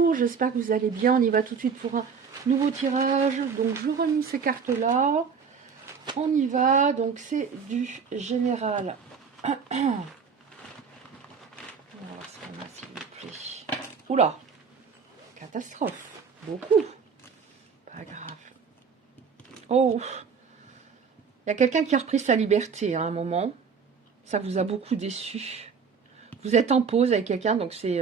bonjour, j'espère que vous allez bien. On y va tout de suite pour un nouveau tirage. Donc je remis ces cartes-là. On y va, donc c'est du général. On va voir ce qu'on a, s'il vous plaît. Oula, catastrophe, beaucoup. Pas grave. Oh, il y a quelqu'un qui a repris sa liberté à un moment. Ça vous a beaucoup déçu. Vous êtes en pause avec quelqu'un, donc c'est...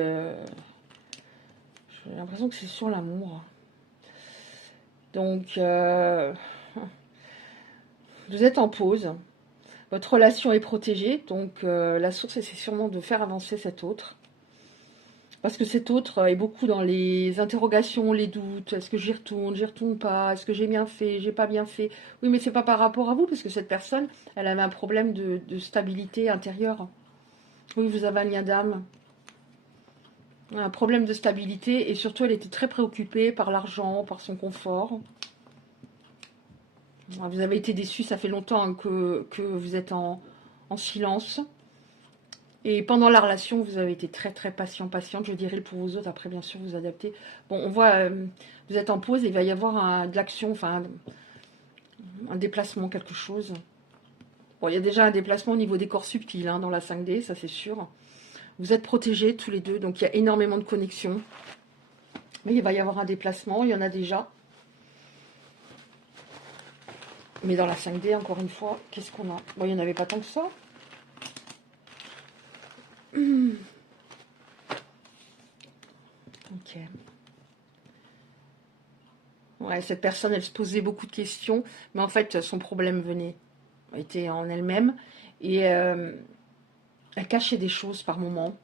J'ai l'impression que c'est sur l'amour. Donc, vous êtes en pause. Votre relation est protégée. Donc, la source, c'est sûrement de faire avancer cet autre. Parce que cet autre est beaucoup dans les interrogations, les doutes. Est-ce que j'y retourne pas? Est-ce que j'ai bien fait, j'ai pas bien fait? Oui, mais c'est pas par rapport à vous, parce que cette personne, elle avait un problème de stabilité intérieure. Oui, vous avez un lien d'âme. Un problème de stabilité, et surtout, elle était très préoccupée par l'argent, par son confort. Vous avez été déçu, ça fait longtemps que vous êtes en silence. Et pendant la relation, vous avez été très très patiente, je dirais pour vous autres, après bien sûr vous adaptez. Bon, on voit, vous êtes en pause, et il va y avoir de l'action, enfin un déplacement, quelque chose. Bon, il y a déjà un déplacement au niveau des corps subtils, hein, dans la 5D, ça c'est sûr. Vous êtes protégés tous les deux, donc il y a énormément de connexions. Mais il va y avoir un déplacement, il y en a déjà. Mais dans la 5D, encore une fois, qu'est-ce qu'on a? Bon, il n'y en avait pas tant que ça. Ok. Ouais, cette personne, elle se posait beaucoup de questions, mais en fait, son problème était en elle-même, et elle cachait des choses par moment.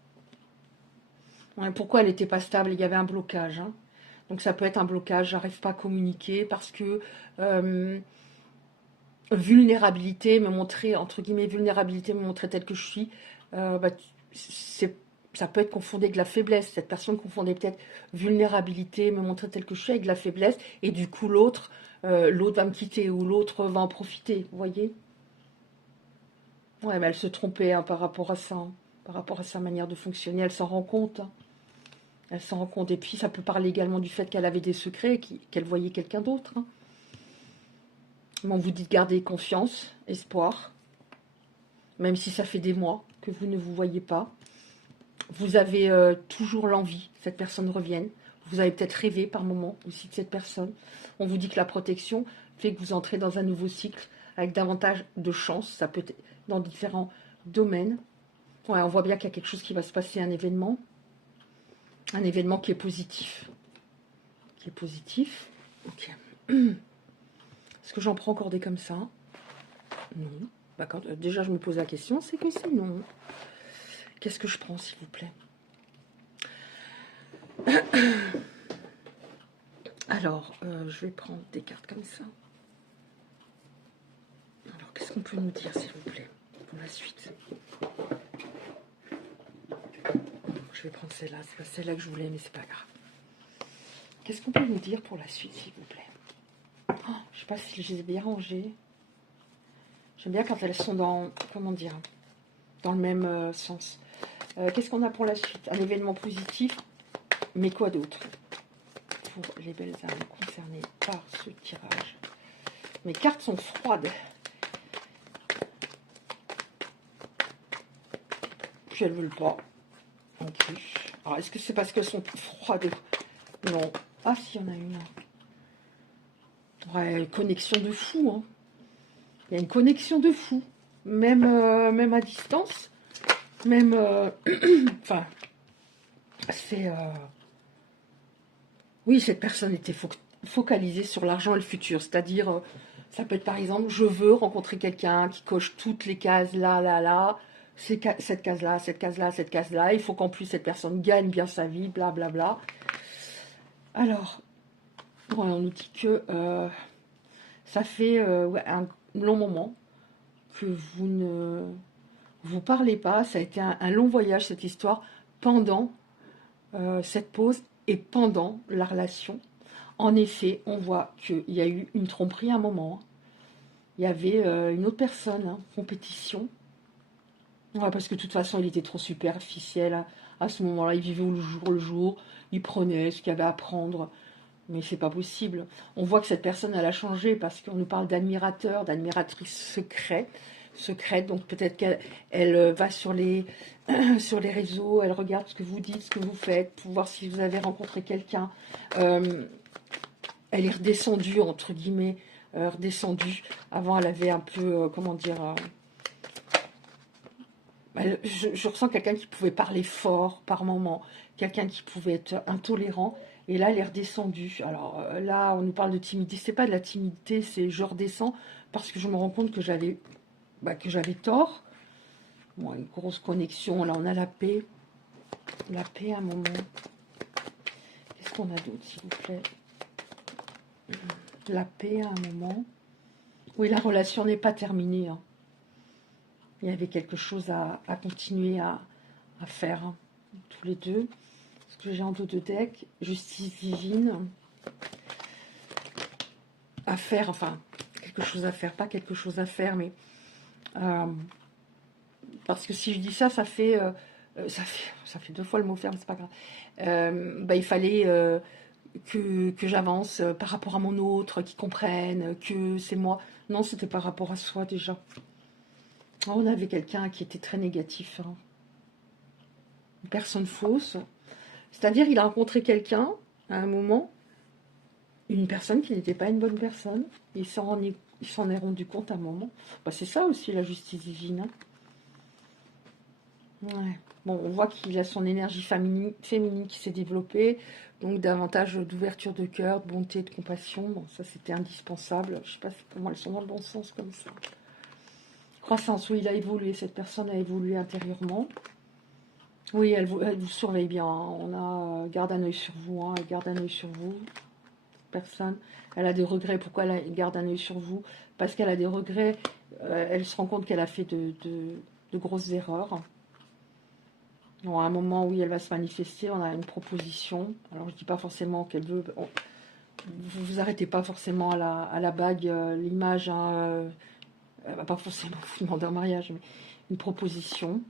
Ouais, pourquoi elle n'était pas stable? Il y avait un blocage, hein. Donc ça peut être un blocage, j'arrive pas à communiquer parce que vulnérabilité, me montrer, entre guillemets, vulnérabilité, me montrer telle que je suis, ça peut être confondu avec de la faiblesse. Cette personne confondait peut-être vulnérabilité, me montrer telle que je suis, avec de la faiblesse, et du coup l'autre va me quitter, ou l'autre va en profiter, vous voyez? Ouais, mais elle se trompait, hein, par rapport à ça, hein, par rapport à sa manière de fonctionner, elle s'en rend compte, hein. Elle s'en rend compte, et puis ça peut parler également du fait qu'elle avait des secrets, qu'elle voyait quelqu'un d'autre, hein. Mais on vous dit de garder confiance, espoir, même si ça fait des mois que vous ne vous voyez pas. Vous avez toujours l'envie que cette personne revienne. Vous avez peut-être rêvé par moment aussi de cette personne. On vous dit que la protection fait que vous entrez dans un nouveau cycle avec davantage de chance. Ça peut être dans différents domaines. Ouais, on voit bien qu'il y a quelque chose qui va se passer, un événement. Un événement qui est positif. Qui est positif. Ok. Est-ce que j'en prends encore des comme ça? Non. Bah, déjà, je me pose la question, c'est que c'est non. Qu'est-ce que je prends, s'il vous plaît? Alors, je vais prendre des cartes comme ça. Alors, qu'est-ce qu'on peut nous dire, s'il vous plaît, pour la suite? Je vais prendre celle-là. C'est pas celle-là que je voulais, mais c'est pas grave. Qu'est-ce qu'on peut nous dire pour la suite, s'il vous plaît? Oh, je sais pas si je les ai bien rangées. J'aime bien quand elles sont dans, comment dire, dans le même sens. Qu'est-ce qu'on a pour la suite? Un événement positif, mais quoi d'autre pour les belles âmes concernées par ce tirage? Mes cartes sont froides. Puis elles ne veulent pas, en plus. Alors, est-ce que c'est parce qu'elles sont froides? Non. Ah, si, il y en a une. Ouais, connexion de fou, hein. Il y a une connexion de fou. Même à distance. Même... enfin, c'est... Oui, cette personne était focalisée sur l'argent et le futur. C'est-à-dire, ça peut être par exemple, je veux rencontrer quelqu'un qui coche toutes les cases là, là, là. Cette case-là, cette case-là, cette case-là. Il faut qu'en plus cette personne gagne bien sa vie, blablabla. Bla, bla. Alors, ouais, on nous dit que ça fait un long moment que vous ne vous parlez pas. Ça a été un long voyage, cette histoire, pendant cette pause et pendant la relation. En effet, on voit qu'il y a eu une tromperie à un moment. Il y avait une autre personne, hein, compétition. Ouais, parce que de toute façon, il était trop superficiel, À ce moment-là, il vivait au jour le jour, il prenait ce qu'il y avait à prendre. Mais c'est pas possible. On voit que cette personne, elle a changé parce qu'on nous parle d'admirateur, d'admiratrice secrète. Donc peut-être qu'elle va sur les, sur les réseaux, elle regarde ce que vous dites, ce que vous faites, pour voir si vous avez rencontré quelqu'un. Elle est redescendue, entre guillemets, redescendue. Avant, elle avait un peu, comment dire... je ressens quelqu'un qui pouvait parler fort par moment, quelqu'un qui pouvait être intolérant, et là elle est redescendue. Alors là on nous parle de timidité, c'est pas de la timidité, c'est je redescends parce que je me rends compte que j'avais tort. Bon, une grosse connexion, là on a la paix à un moment. Qu'est-ce qu'on a d'autre s'il vous plaît? La paix à un moment. Oui, la relation n'est pas terminée, hein. Il y avait quelque chose à continuer à faire, hein, tous les deux. Ce que j'ai en dos de deck, justice divine. À faire, enfin, quelque chose à faire, pas quelque chose à faire, mais... parce que si je dis ça, ça fait 2 fois le mot ferme, c'est pas grave. Il fallait que j'avance par rapport à mon autre, qu'ils comprennent que c'est moi. Non, c'était par rapport à soi déjà. On avait quelqu'un qui était très négatif, hein. Une personne fausse. C'est-à-dire, il a rencontré quelqu'un à un moment, une personne qui n'était pas une bonne personne. Il s'en est rendu compte à un moment. C'est ça aussi la justice divine, hein. Ouais. Bon, on voit qu'il a son énergie féminine qui s'est développée, donc davantage d'ouverture de cœur, de bonté, de compassion. Bon, ça c'était indispensable. Je ne sais pas comment elles sont dans le bon sens comme ça. Croissance, oui, il a évolué. Cette personne a évolué intérieurement. Oui, elle vous surveille bien, hein. On a garde un œil sur vous, hein. Elle garde un œil sur vous. Personne. Elle a des regrets. Pourquoi elle garde un œil sur vous? Parce qu'elle a des regrets. Elle se rend compte qu'elle a fait de grosses erreurs. Bon, à un moment, oui, elle va se manifester. On a une proposition. Alors, je dis pas forcément qu'elle veut... Vous vous arrêtez pas forcément à la bague, l'image, hein, elle va pas forcément vous demander en mariage, mais une proposition.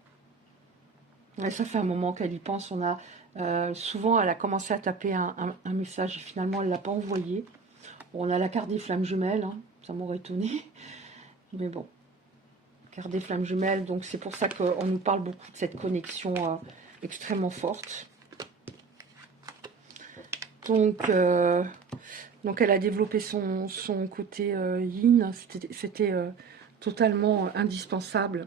Et ça fait un moment qu'elle y pense. Souvent, elle a commencé à taper un message et finalement, elle l'a pas envoyé. Bon, on a la carte des flammes jumelles, hein, ça m'aurait étonné. Mais bon, carte des flammes jumelles, donc c'est pour ça qu'on nous parle beaucoup de cette connexion extrêmement forte. Donc elle a développé son côté yin, c'était totalement indispensable.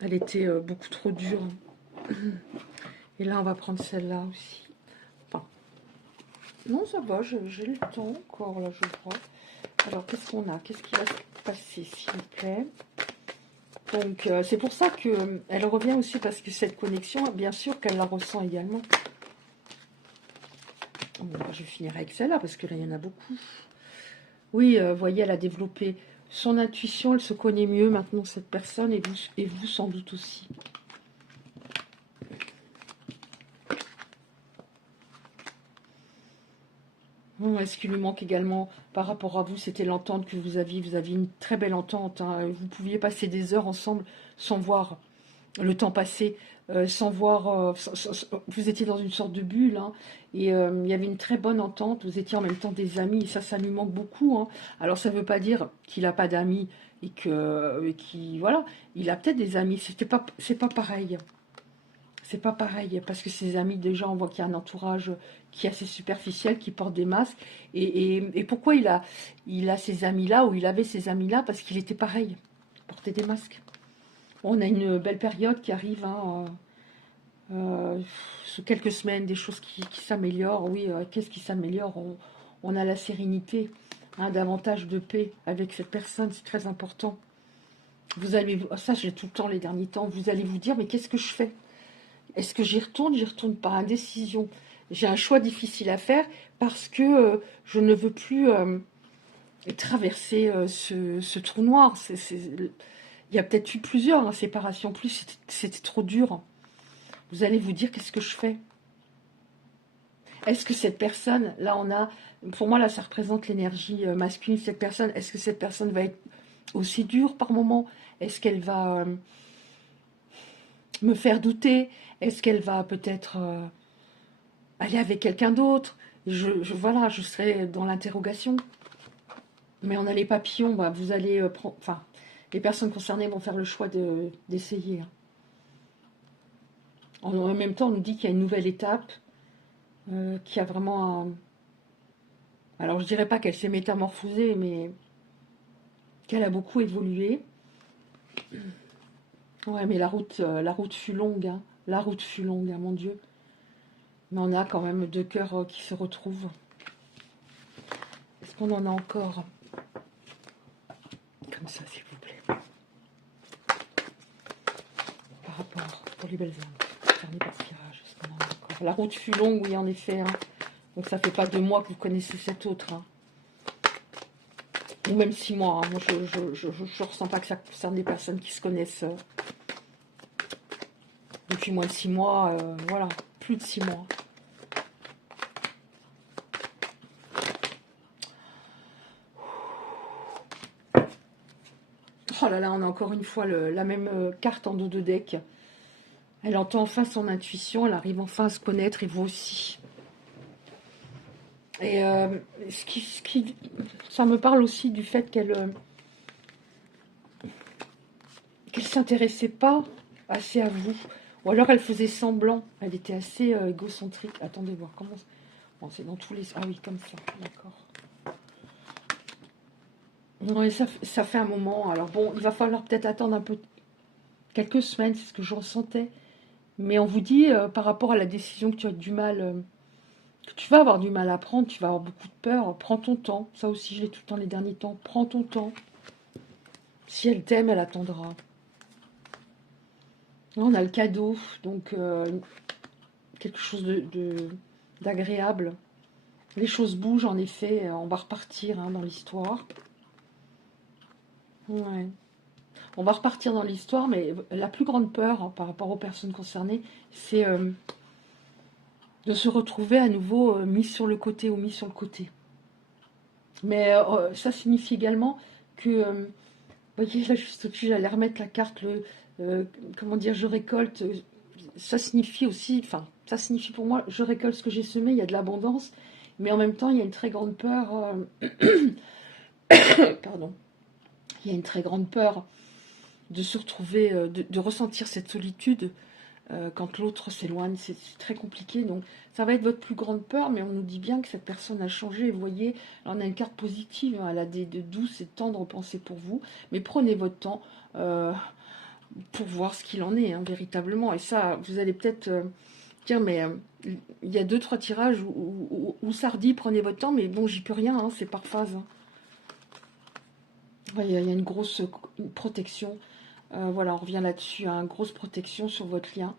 Elle était beaucoup trop dure. Et là, on va prendre celle-là aussi. Enfin, non, ça va, j'ai le temps encore, là, je crois. Alors, qu'est-ce qu'on a? Qu'est-ce qui va se passer, s'il vous plaît? Donc, c'est pour ça qu'elle revient aussi, parce que cette connexion, bien sûr qu'elle la ressent également. Bon, je vais finir avec celle-là, parce que là, il y en a beaucoup. Oui, vous voyez, elle a développé son intuition, elle se connaît mieux maintenant, cette personne, et vous sans doute aussi. Est-ce qu'il lui manque également par rapport à vous? C'était l'entente que vous aviez une très belle entente, hein. Vous pouviez passer des heures ensemble sans voir le temps passer, sans voir, vous étiez dans une sorte de bulle, hein, et il y avait une très bonne entente, vous étiez en même temps des amis, et ça lui manque beaucoup, hein. Alors ça ne veut pas dire qu'il n'a pas d'amis, voilà, il a peut-être des amis, c'est pas pareil. C'est pas pareil, parce que ses amis, déjà, on voit qu'il y a un entourage qui est assez superficiel, qui porte des masques. Et pourquoi il a ces amis-là, ou il avait ces amis-là? Parce qu'il était pareil, il portait des masques. On a une belle période qui arrive, hein, sous quelques semaines, des choses qui s'améliorent. Oui, qu'est-ce qui s'améliore? On a la sérénité, hein, davantage de paix avec cette personne, c'est très important. Ça j'ai tout le temps les derniers temps, vous allez vous dire, mais qu'est-ce que je fais? Est-ce que j'y retourne? J'y retourne par indécision. J'ai un choix difficile à faire parce que je ne veux plus traverser ce trou noir. Il y a peut-être eu plusieurs séparations, plus c'était trop dur. Vous allez vous dire, qu'est-ce que je fais? Est-ce que cette personne, là pour moi là ça représente l'énergie masculine, cette personne, est-ce que cette personne va être aussi dure par moment? Est-ce qu'elle va... me faire douter. Est-ce qu'elle va peut-être aller avec quelqu'un d'autre? Voilà, je serai dans l'interrogation. Mais on a les papillons, bah, vous allez prendre... Enfin, les personnes concernées vont faire le choix d'essayer. Hein. En même temps, on nous dit qu'il y a une nouvelle étape, qui a vraiment un... Alors, je dirais pas qu'elle s'est métamorphosée, mais qu'elle a beaucoup évolué. Ouais, mais la route fut longue. Hein. La route fut longue, hein, mon Dieu. Mais on a quand même deux cœurs qui se retrouvent. Est-ce qu'on en a encore? Comme ça, s'il vous plaît. Par rapport pour les belles âmes. Fermé par tirage. Est-ce qu'on en a encore? La route fut longue, oui, en effet. Hein. Donc ça fait pas 2 mois que vous connaissez cet autre. Hein. Ou même 6 mois. Hein. Moi, je ressens pas que ça concerne des personnes qui se connaissent depuis moins de 6 mois. Voilà, plus de 6 mois. Oh là là, on a encore une fois la même carte en dos de deck. Elle entend enfin son intuition, elle arrive enfin à se connaître, et vous aussi. Et ça me parle aussi du fait qu'elle s'intéressait pas assez à vous. Ou alors elle faisait semblant, elle était assez égocentrique. Attendez voir comment... Bon, c'est dans tous les... Ah oui, comme ça, d'accord. Oui, ça fait un moment. Alors bon, il va falloir peut-être attendre un peu, quelques semaines, c'est ce que je ressentais. Mais on vous dit, par rapport à la décision que tu as du mal, que tu vas avoir du mal à prendre, tu vas avoir beaucoup de peur, prends ton temps. Ça aussi, je l'ai tout le temps les derniers temps. Prends ton temps. Si elle t'aime, elle attendra. Là, on a le cadeau, donc quelque chose d'agréable. Les choses bougent, en effet. On va repartir hein, dans l'histoire. Ouais. On va repartir dans l'histoire, mais la plus grande peur hein, par rapport aux personnes concernées, c'est de se retrouver à nouveau mis sur le côté ou mis sur le côté. Mais ça signifie également que, vous voyez, là juste au-dessus, j'allais remettre la carte, comment dire, je récolte, ça signifie aussi, enfin, ça signifie pour moi, je récolte ce que j'ai semé, il y a de l'abondance, mais en même temps, il y a une très grande peur, pardon, il y a une très grande peur de se retrouver, de ressentir cette solitude, quand l'autre s'éloigne, c'est très compliqué. Donc ça va être votre plus grande peur, mais on nous dit bien que cette personne a changé. Vous voyez, là on a une carte positive, hein, elle a de douces et tendres pensées pour vous, mais prenez votre temps pour voir ce qu'il en est, hein, véritablement. Et ça, vous allez peut-être dire, mais il y a 2-3 tirages où ça redit, prenez votre temps, mais bon, j'y peux rien, hein, c'est par phase. Hein. Ouais, il y a une grosse protection. Voilà, on revient là-dessus, hein, grosse protection sur votre lien.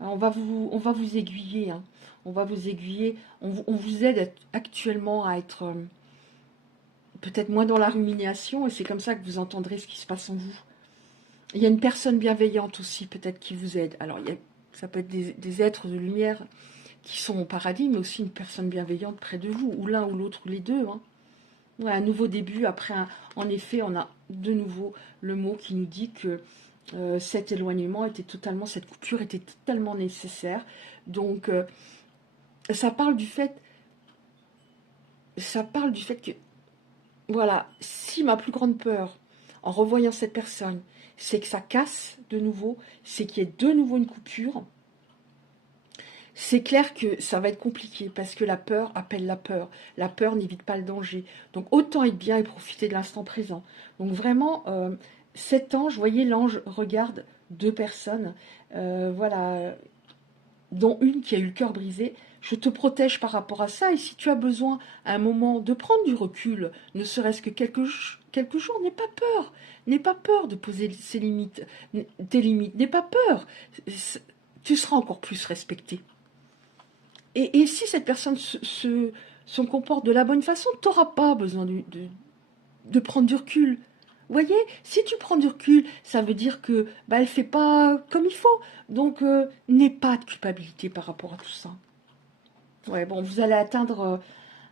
On va vous aiguiller. Hein. On va vous aiguiller. On vous aide actuellement à être peut-être moins dans la rumination. Et c'est comme ça que vous entendrez ce qui se passe en vous. Il y a une personne bienveillante aussi, peut-être, qui vous aide. Alors, ça peut être des êtres de lumière qui sont au paradis, mais aussi une personne bienveillante près de vous. Ou l'un ou l'autre, ou les deux. Hein. Ouais, un nouveau début. Après, en effet, on a de nouveau le mot qui nous dit que cet éloignement était totalement, cette coupure était totalement nécessaire. Donc, ça parle du fait que, voilà, si ma plus grande peur, en revoyant cette personne, c'est que ça casse de nouveau, c'est qu'il y ait de nouveau une coupure, c'est clair que ça va être compliqué, parce que la peur appelle la peur. La peur n'évite pas le danger. Donc, autant être bien et profiter de l'instant présent. Donc, vraiment... 7 anges, vous voyez, l'ange regarde 2 personnes, voilà, dont une qui a eu le cœur brisé. Je te protège par rapport à ça, et si tu as besoin à un moment de prendre du recul, ne serait-ce que quelques jours, n'aie pas peur de poser tes limites, n'aie pas peur, tu seras encore plus respecté. Et si cette personne se comporte de la bonne façon, tu n'auras pas besoin de prendre du recul. Vous voyez, si tu prends du recul, ça veut dire que bah, elle fait pas comme il faut. Donc, n'aie pas de culpabilité par rapport à tout ça. Ouais, bon, vous allez atteindre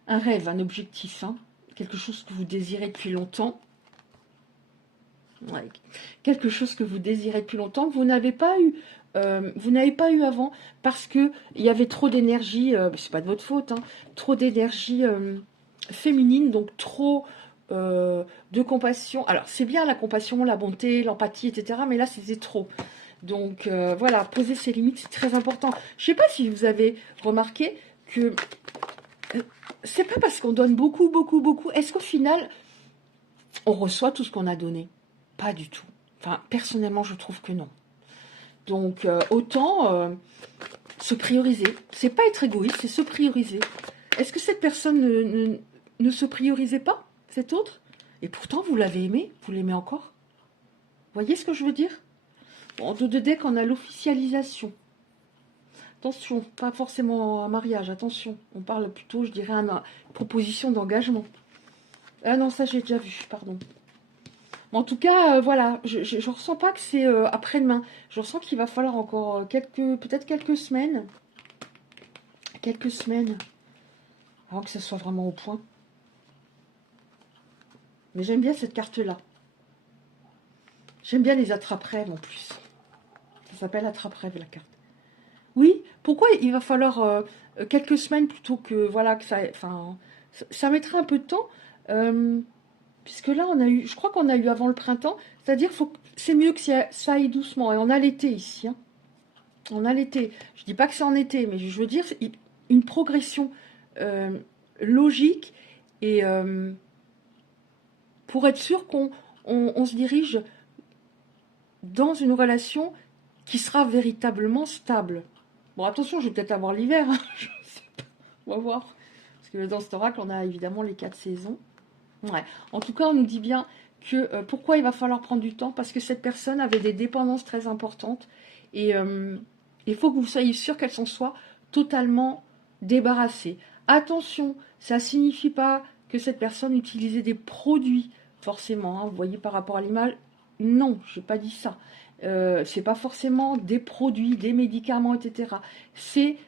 un rêve, un objectif, hein, quelque chose que vous désirez depuis longtemps. Ouais, quelque chose que vous désirez depuis longtemps, que vous n'avez pas eu vous n'avez pas eu avant parce que il y avait trop d'énergie, c'est pas de votre faute, hein, trop d'énergie féminine, donc trop de compassion. Alors c'est bien la compassion, la bonté, l'empathie, etc. Mais là c'était trop. Donc voilà, poser ses limites, c'est très important. Je sais pas si vous avez remarqué que c'est pas parce qu'on donne beaucoup, beaucoup, beaucoup. Est-ce qu'au final, on reçoit tout ce qu'on a donné? Pas du tout. Enfin, personnellement, je trouve que non. Donc, autant se prioriser. C'est pas être égoïste, c'est se prioriser. Est-ce que cette personne ne se priorisait pas, cette autre? Et pourtant, vous l'avez aimé, vous l'aimez encore. Vous voyez ce que je veux dire? En dos de deck, on a l'officialisation. Attention, pas forcément un mariage, attention. On parle plutôt, je dirais, une proposition d'engagement. Ah non, ça j'ai déjà vu, pardon. En tout cas, voilà, je ressens pas que c'est après-demain. Je ressens qu'il va falloir encore peut-être quelques semaines. Quelques semaines. Avant que ça soit vraiment au point. Mais j'aime bien cette carte-là. J'aime bien les attrape-rêves en plus. Ça s'appelle attrape-rêve la carte. Oui, pourquoi il va falloir quelques semaines plutôt que voilà que ça. Enfin, ça mettra un peu de temps. Puisque là, on a eu, je crois qu'on a eu avant le printemps. C'est-à-dire, c'est mieux que ça aille doucement. Et on a l'été ici. Hein. On a l'été. Je dis pas que c'est en été, mais je veux dire une progression logique et pour être sûr qu'on se dirige dans une relation qui sera véritablement stable. Bon, attention, je vais peut-être avoir l'hiver. Hein, je sais pas. On va voir. Parce que dans cet oracle, on a évidemment les 4 saisons. Ouais. En tout cas, on nous dit bien que pourquoi il va falloir prendre du temps, parce que cette personne avait des dépendances très importantes et il faut que vous soyez sûr qu'elle s'en soit totalement débarrassée. Attention, ça ne signifie pas que cette personne utilisait des produits forcément. Hein, vous voyez par rapport à l'image, non, je n'ai pas dit ça. C'est pas forcément des produits, des médicaments, etc.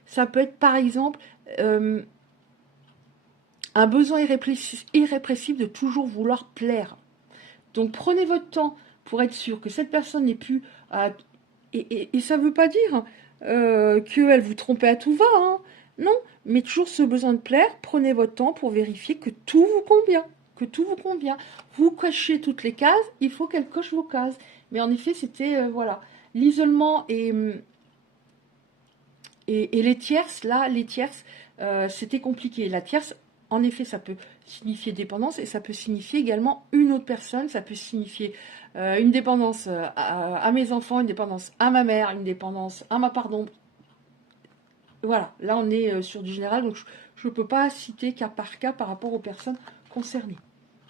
Ça peut être par exemple un besoin irrépressible de toujours vouloir plaire. Donc prenez votre temps pour être sûr que cette personne n'est plus à... Et ça ne veut pas dire qu'elle vous trompait à tout va. Hein. Non, mais toujours ce besoin de plaire, prenez votre temps pour vérifier que tout vous convient. Que tout vous convient. Vous cochez toutes les cases, il faut qu'elle coche vos cases. Mais en effet, c'était, voilà, l'isolement et les tierces, là, c'était compliqué. La tierce, en effet, ça peut signifier dépendance et ça peut signifier également une autre personne. Ça peut signifier une dépendance à mes enfants, une dépendance à ma mère, une dépendance à ma pardon. Voilà, là on est sur du général, donc je ne peux pas citer cas par cas par rapport aux personnes concernées.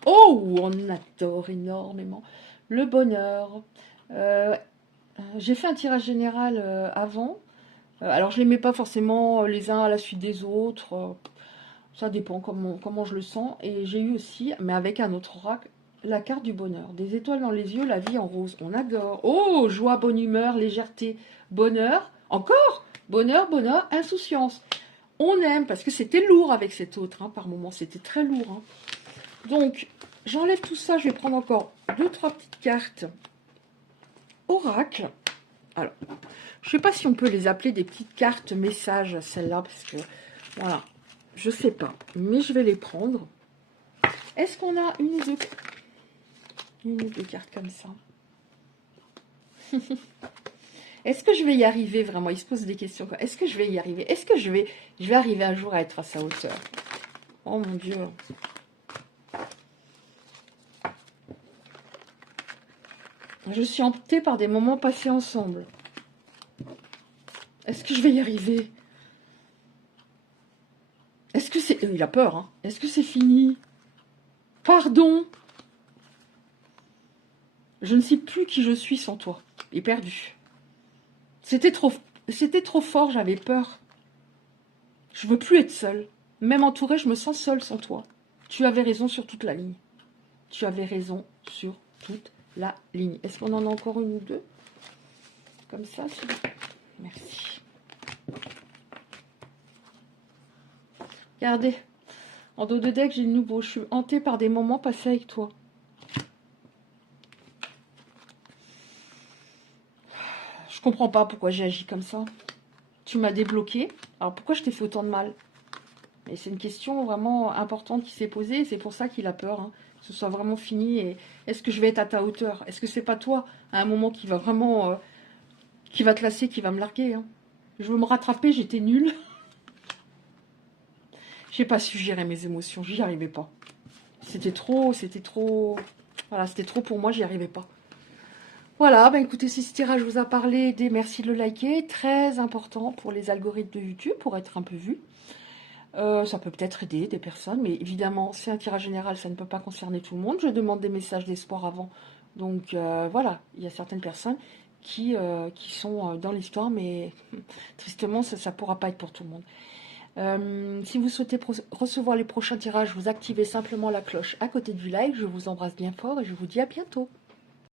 Oh, on adore énormément le bonheur. J'ai fait un tirage général avant. Alors je ne les mets pas forcément les uns à la suite des autres. Ça dépend comment je le sens. Et j'ai eu aussi, mais avec un autre oracle, la carte du bonheur. Des étoiles dans les yeux, la vie en rose. On adore. Oh, joie, bonne humeur, légèreté, bonheur. Encore bonheur, bonheur, insouciance. On aime, parce que c'était lourd avec cet autre. Hein, par moments, c'était très lourd. Hein. Donc, j'enlève tout ça. Je vais prendre encore 2-3 petites cartes. Oracle. Alors, je ne sais pas si on peut les appeler des petites cartes messages, celles-là, parce que, voilà, je ne sais pas. Mais je vais les prendre. Est-ce qu'on a une ou deux cartes comme ça? Est-ce que je vais y arriver vraiment? Il se pose des questions. Est-ce que je vais y arriver? Est-ce que je vais arriver un jour à être à sa hauteur? Oh mon Dieu. Je suis hantée par des moments passés ensemble. Est-ce que je vais y arriver? Est-ce que c'est... Il a peur, hein. Est-ce que c'est fini? Pardon? Je ne sais plus qui je suis sans toi. Et perdu. C'était trop fort, j'avais peur. Je veux plus être seule. Même entourée, je me sens seule sans toi. Tu avais raison sur toute la ligne. Tu avais raison sur toute la ligne. Est-ce qu'on en a encore une ou deux? Comme ça, merci. Regardez. En dos de deck, j'ai le nouveau. Je suis hantée par des moments passés avec toi. comprends pas pourquoi j'ai agi comme ça. Tu m'as débloqué. Alors pourquoi je t'ai fait autant de mal? Et c'est une question vraiment importante qui s'est posée. Et c'est pour ça qu'il a peur. Hein, que ce soit vraiment fini. Et est-ce que je vais être à ta hauteur? Est-ce que c'est pas toi, à un moment, qui va vraiment... qui va te lasser, qui va me larguer, hein? Je veux me rattraper, j'étais nulle. J'ai pas su gérer mes émotions. J'y arrivais pas. C'était trop... Voilà, c'était trop pour moi, j'y arrivais pas. Voilà, ben écoutez, si ce tirage vous a parlé, merci de le liker. Très important pour les algorithmes de YouTube, pour être un peu vu. Ça peut peut-être aider des personnes, mais évidemment, c'est un tirage général, ça ne peut pas concerner tout le monde. Je demande des messages d'espoir avant. Donc voilà, il y a certaines personnes qui sont dans l'histoire, mais tristement, ça ne pourra pas être pour tout le monde. Si vous souhaitez recevoir les prochains tirages, vous activez simplement la cloche à côté du like. Je vous embrasse bien fort et je vous dis à bientôt.